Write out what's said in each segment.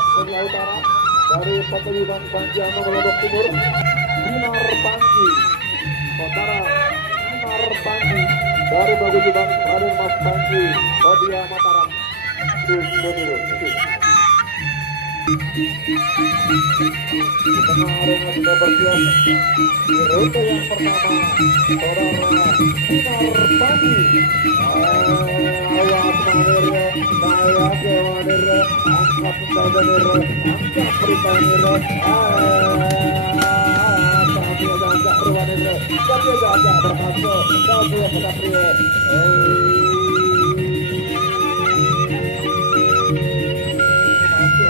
sebelah utara dari Paguyuban Panji Lombok Timur, Dinar Panji. Saudara Dinar Panji dari Paguyuban Raden Mas Panji, Kodia Mataram. Di tengah arena sudah bersiap di rute yang pertama, saudara Dinar Panji. Awas manirnya, saya ke manirnya, angkat manirnya, angkat manirnya, tapi agak bermanirnya, tapi agak berhasil, tapi agak masih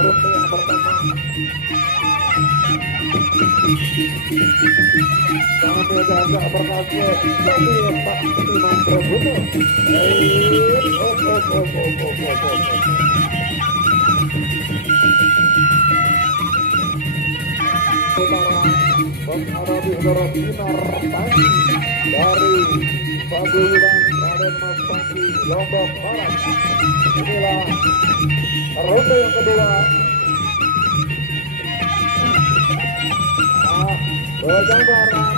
rute yang pertama. Kami agak berhasil, tapi Pak Imam Prabowo. Utara Dinar Panji dari Paguyuban Raden Mas Panji Lombok Barat. Inilah rute yang kedua. Berjambaran,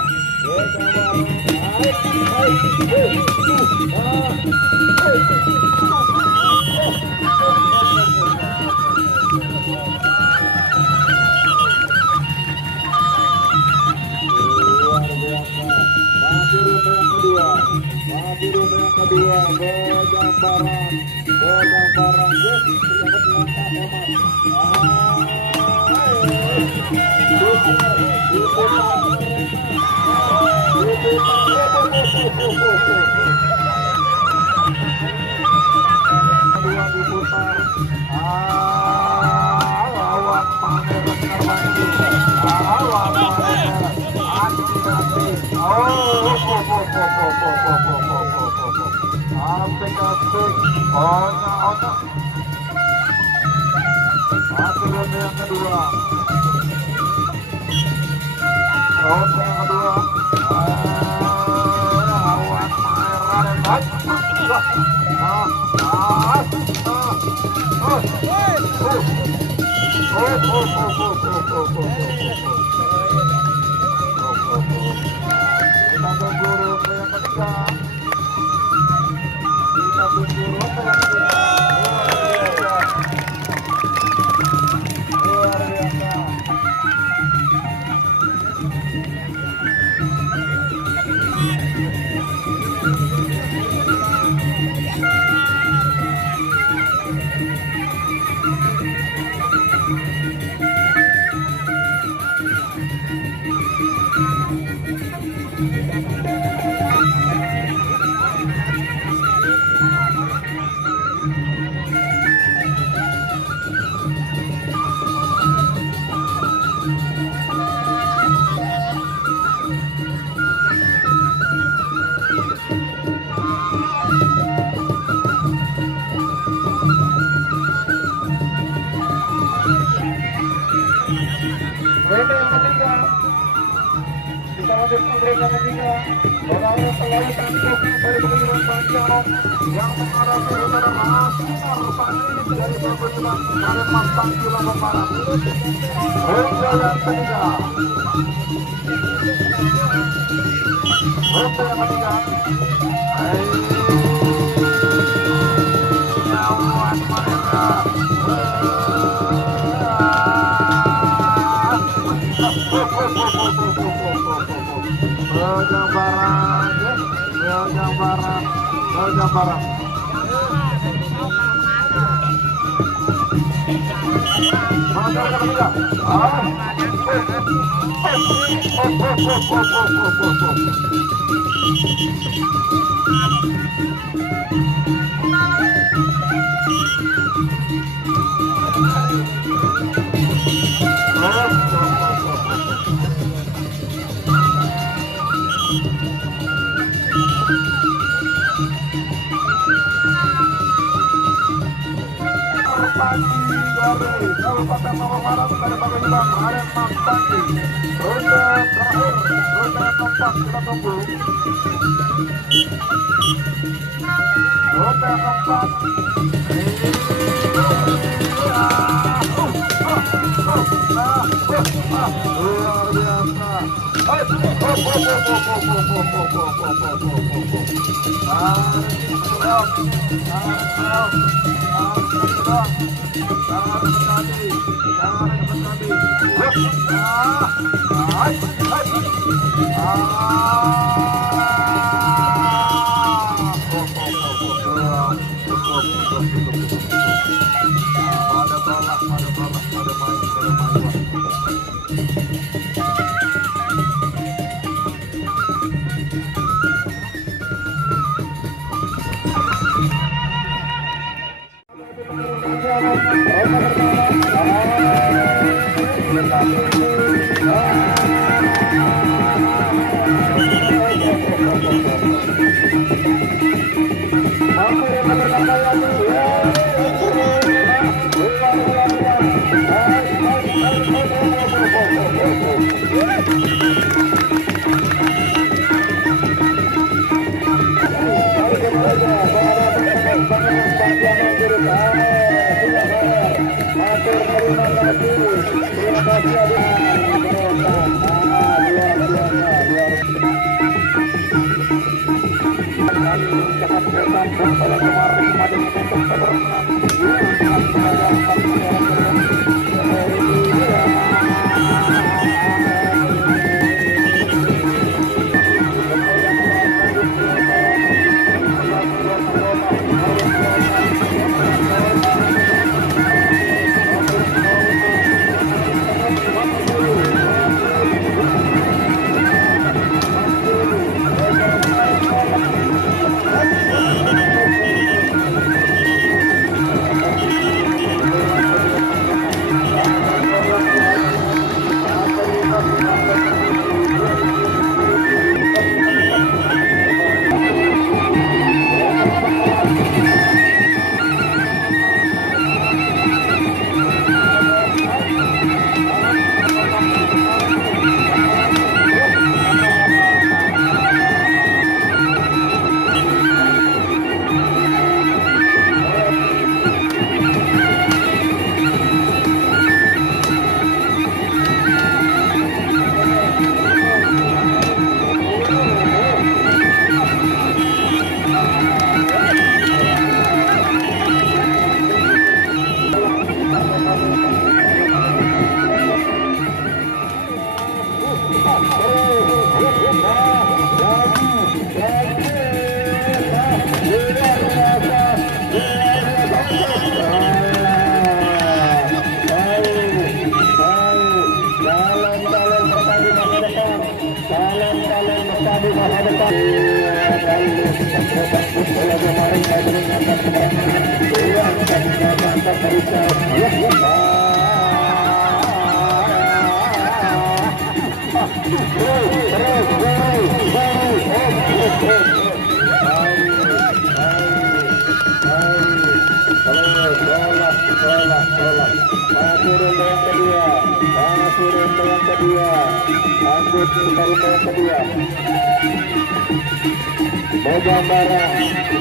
yang menghadapi utara Dinar Panji dari Paguyuban Raden Mas Panji Lombok Barat. Rute yang ketiga. Rute yang ketiga. Berjambaran. dari Kabupaten Lombok Barat dari Paguyuban Raden Mas Panji. Rute terakhir, rute keempat kita tunggu. Rute keempat.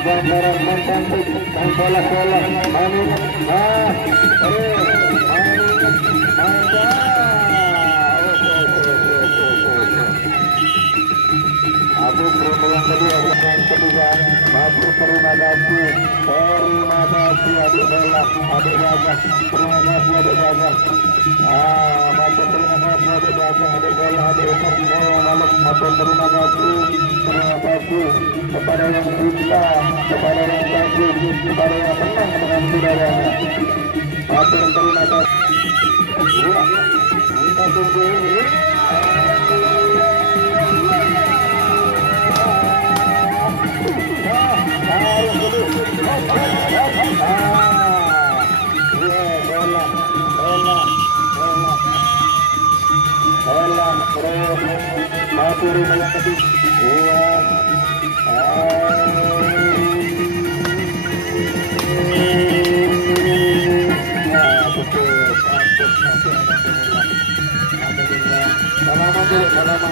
Gambaran mencantik dan bola-bola main Aduh, yang kedua masih terima kasih adik bola, adik gajah, terima kasih adik gajah. Masih terima kasih adik gajah, adik bola, adik umur, masih terima kasih kepada yang cinta, kepada yang cantik, kepada yang senang dengan saudaranya. Masih terima kasih. Kita tunggu ini.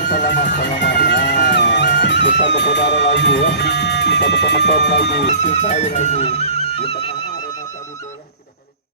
Salaman. Kita bersaudara lagi ya. Kita berteman lagi. Kita lagi.